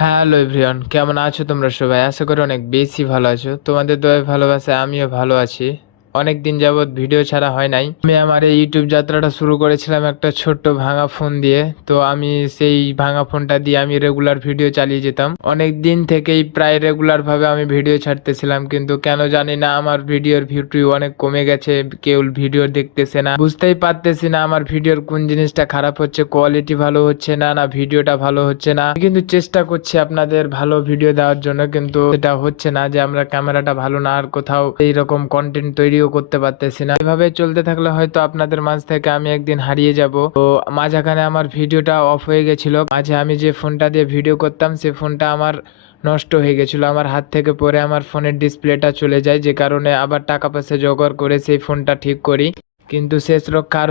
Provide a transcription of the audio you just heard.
Hello everyone, কেমন আছো তোমরা সবাই? আশা করি অনেক বেশি ভালো আছো। তোমাদের দয়ায় ভালোবাসায় আমিও ভালো আছি। অনেক দিন যাবৎ ভিডিও ছাড়া হয় নাই। আমি আমার এই ইউটিউব যাত্রাটা শুরু করেছিলাম একটা ছোট্ট ভাঙা ফোন দিয়ে। তো আমি সেই ভাঙা ফোনটা দিয়ে আমি রেগুলার ভিডিও চালিয়ে যেতাম। অনেক দিন থেকেই প্রায় রেগুলার ভাবে আমি ভিডিও ছাড়তেছিলাম, কিন্তু কেন জানি না আমার ভিডিওর ভিউ অনেক কমে গেছে। কেউ ভিডিও দেখতেছে না, বুঝতেই পারতেছি না আমার ভিডিওর কোন জিনিসটা খারাপ হচ্ছে, কোয়ালিটি ভালো হচ্ছে না, না ভিডিওটা ভালো হচ্ছে না। কিন্তু চেষ্টা করছি আপনাদের ভালো ভিডিও দেওয়ার জন্য, কিন্তু এটা হচ্ছে না যে আমরা ক্যামেরাটা ভালো না আর কোথাও এইরকম কন্টেন্ট তৈরিও করতে পারতেছি না। এভাবে চলতে থাকলে হয়তো আপনাদের মাঝ থেকে আমি একদিন হারিয়ে যাব। তো মাঝখানে আমার ভিডিওটা অফ হয়ে গেছিল। মাঝে আমি যে ফোনটা দিয়ে ভিডিও করতাম সে ফোনটা আমার নষ্ট হয়ে গেছিল, আমার হাত থেকে পড়ে আমার ফোনের ডিসপ্লেটা চলে যায়, যে কারণে আবার টাকা পয়সা জোগাড় করে সেই ফোনটা ঠিক করি, কিন্তু শেষ রক্ষা আর